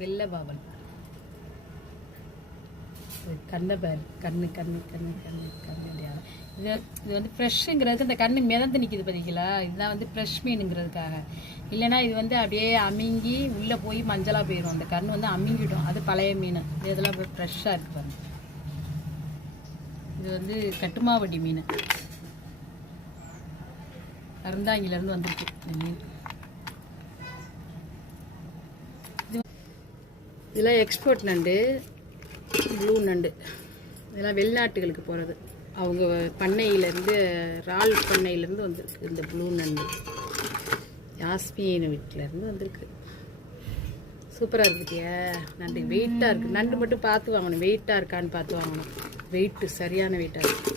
வெள்ளை பாவல். கண்ணை பாரு, கண்ணு கண்ணு கண்ணு கண்ணு கண்ணு. இது இது வந்து ஃப்ரெஷ்ஷுங்கிறதுக்கு இந்த கண்ணு மிதந்து நிற்கிது பார்த்தீங்களா, இதுதான் வந்து ஃப்ரெஷ் மீனுங்கிறதுக்காக. இல்லைன்னா இது வந்து அப்படியே அமுங்கி உள்ளே போய் மஞ்சளாக போயிடும். அந்த கண்ணு வந்து அமுங்கிடும். அது பழைய மீன். இதெல்லாம் ஃப்ரெஷ்ஷாக இருக்கு பாருங்க. இது வந்து கட்டுமாவட்டி மீன், அறந்தாங்கிலேருந்து வந்துருக்கு இந்த மீன். இதெல்லாம் எக்ஸ்போர்ட் நண்டு, ப்ளூ நண்டு. இதெல்லாம் வெளிநாட்டுகளுக்கு போகிறது. அவங்க பண்ணையிலேருந்து, இறால் பண்ணையிலேருந்து வந்திருக்கு இந்த ப்ளூ நண்டு. யாஸ்மின் வீட்டிலேருந்து வந்திருக்கு. சூப்பராக இருக்குதியா நண்டு. வெயிட்டாக இருக்குது. நண்டு மட்டும் பார்த்து வாங்கணும், வெயிட்டாக இருக்கான்னு பார்த்து வாங்கணும். வெயிட்டு சரியான வெயிட்டாக இருக்குது.